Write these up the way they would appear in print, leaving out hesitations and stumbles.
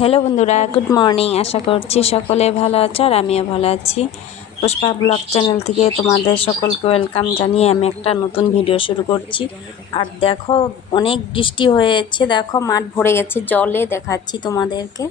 Hello বন্ধুরা, good morning. আশা করছি সকলে ভালো আছো আর আমিও ভালো আছি। পুষ্পা ব্লগ চ্যানেল থেকে তোমাদের সকলকে ওয়েলকাম জানিয়ে আমি একটা নতুন ভিডিও শুরু করছি। আর দেখো, অনেক বৃষ্টি হয়েছে, দেখো মাঠ ভরে গেছে জলে, দেখাচ্ছি তোমাদেরকে।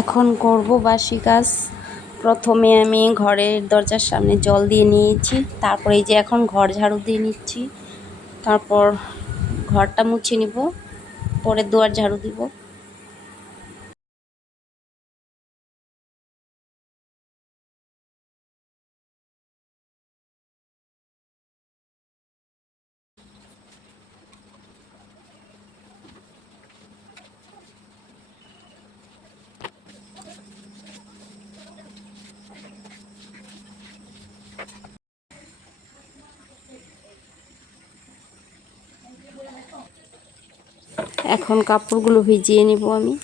এখন করব বাসি কাজ। প্রথমে আমি ঘরের দরজার সামনে জল দিয়ে নিয়েছি, তারপরে এই যে এখন ঘর ঝাড়ু দিয়ে নিচ্ছি, তারপর ঘরটা মুছে নিব, পরে দুয়ার ঝাড়ু দিব। এখন কাপড়গুলো ভিজিয়ে নিব আমি।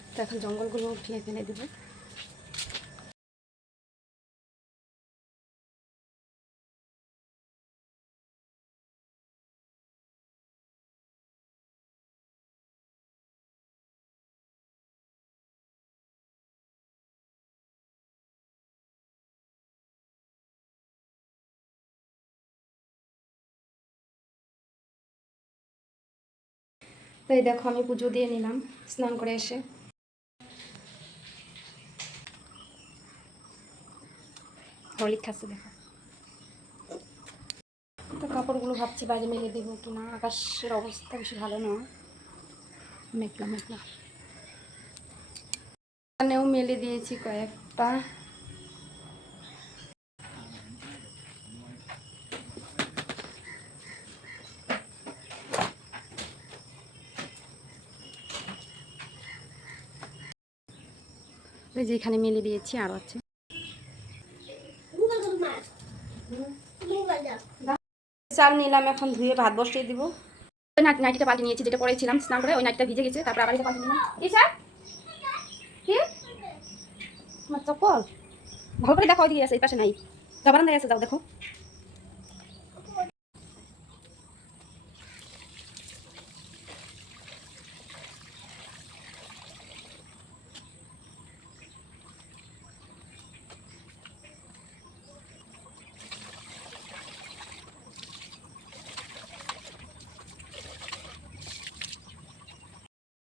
তো এখন জঙ্গলগুলো উঠিয়ে ফেলে দেবো। তো এই দেখো, আমি পুজো দিয়ে নিলাম স্নান করে এসে। হলুদ খাচ্ছে দেখো। তো কাপড়গুলো ভাবছি বাইরে মেলে দেবো কিনা, আকাশের অবস্থা বেশি ভালো নয়, মেঘলা মেঘলা। এখানেও মেলে দিয়েছি কয়েকটা। ওই যে এখানে মেলে দিয়েছি, আরও আছে। চাল নিলাম, এখন ধুয়ে ভাত বসিয়ে দিব। ওই নাইটিটা পাল্টে নিয়েছি, যেটা পরেছিলাম স্নান করে, ওই নাইটিটা ভিজে গেছে, তারপর আবার এটা পাল্টে নিলাম। কি স্যার, কি তোমার চপ্পল ভালো করে দেখো, ওইদিকে আছে, এই পাশে নাই, বারান্দায় আছে, যাও দেখো।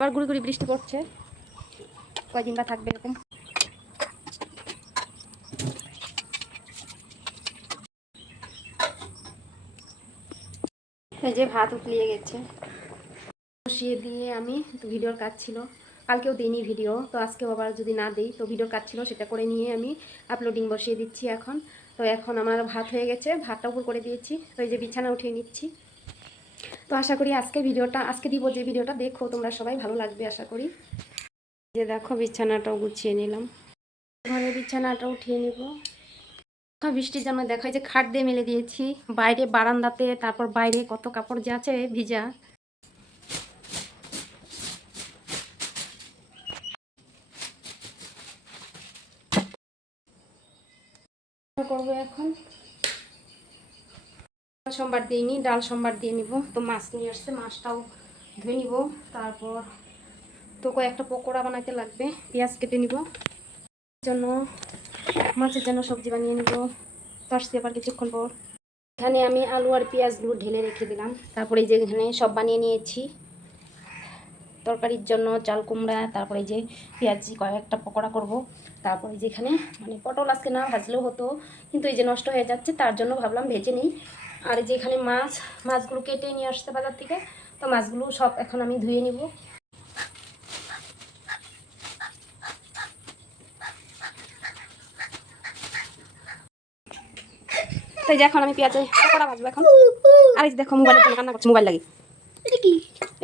আবার গুড়ি গুড়ি বৃষ্টি পড়ছে, কয়দিন বা থাকবে এরকম। এই যে ভাত উতলিয়ে গেছে, বসিয়ে দিয়ে আমি, ভিডিওর কাজ ছিল কালকেও দিইনি ভিডিও, তো আজকেও আবার যদি না দিই তো ভিডিওর কাজ ছিল সেটা করে নিয়ে আমি আপলোডিং বসিয়ে দিচ্ছি এখন। তো এখন আমার ভাত হয়ে গেছে, ভাতটা উপর করে দিয়েছি, তো এই যে বিছানা উঠিয়ে নিচ্ছি। তো আশা করি আজকে দিব যে ভিডিওটা দেখো তোমরা সবাই, ভালো লাগবে আশা করি। যে দেখো বিছানাটাও গুছিয়ে নিলাম, ঘরে বিছানাটা উঠিয়ে নিব। বৃষ্টির জন্য দেখা যে খাট দিয়ে মেলে দিয়েছি বাইরে বারান্দাতে, তারপর বাইরে কত কাপড় যে আছে ভিজা। করবো এখন সোমবার দিইনি, ডাল সোমবার দিয়ে নিব। তো মাছ নিয়ে আসছে, মাছটাও ধুয়ে নিব। তারপর তো কয়েকটা পকোড়া বানাতে লাগবে, পেঁয়াজ কেটে নিব জন্য, মাছের জন্য সবজি বানিয়ে নিব। তো আসছি আবার কিছুক্ষণ পর। এখানে আমি আলু আর পেঁয়াজগুলো ঢেলে রেখে দিলাম। তারপরে এই যে এখানে সব বানিয়ে নিয়েছি তরকারির জন্য, চাল কুমড়া, তারপরে এই যে পেঁয়াজি কয়েকটা পকোড়া করব। তারপরে যেখানে মানে পটল আজকে না ভাজলেও হতো, কিন্তু এই যে নষ্ট হয়ে যাচ্ছে তার জন্য ভাবলাম ভেজে নিই। আর এই যে এখানে মাছগুলো কেটে নিয়ে আসতে বাজার থেকে, তো মাছগুলো সব এখন আমি ধুয়ে নিব। তো এই যে এখন আমি পেঁয়াজে পকোড়া ভাজবো এখন। আর এই যে দেখো মোবাইলের জন্য কান্না করছে, মোবাইল লাগে।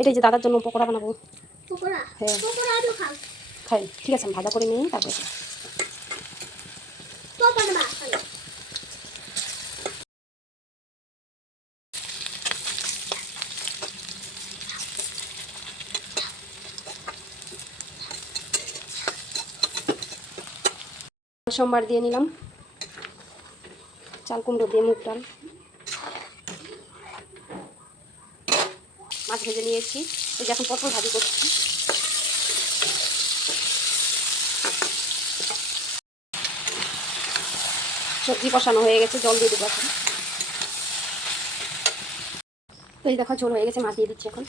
এটাই যে দাদার জন্য পকোড়া বানাবো। হ্যাঁ খাই, ঠিক আছে আমি ভাজা করে নিই তারপরে। সোমবার দিয়ে নিলাম, চাল কুমড়ো দিয়ে মুগ ডাল, মাছ ভেজে নিয়েছি। এই যে এখন পটল ভাজি করছি। সবজি কষানো হয়ে গেছে, জল দিয়ে দেবো এখন। তো এই দেখো ঝোল হয়ে গেছে, মাছ দিয়ে দিচ্ছি এখন।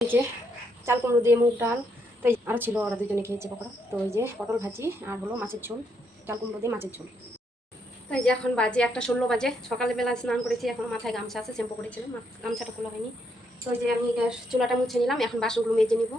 এই যে চাল কুমড়ো দিয়ে মুগ ডাল, তো আরও ছিল, ওরা দুজনে খেয়েছে পকোড়া। তো ওই যে পটল ভাজি আর হলো মাছের ঝোল, চাল কুমড়ো দিয়ে মাছের ঝোল। তো এই যে এখন বাজে 1:16 বাজে, সকালবেলা স্নান করেছি, এখন মাথায় গামছা আছে, শ্যাম্পু করেছিলাম, গামছাটা খোলা হয়নি। তো ওই যে আমি চুলাটা মুছে নিলাম, এখন বাসনগুলো মেজে নিব।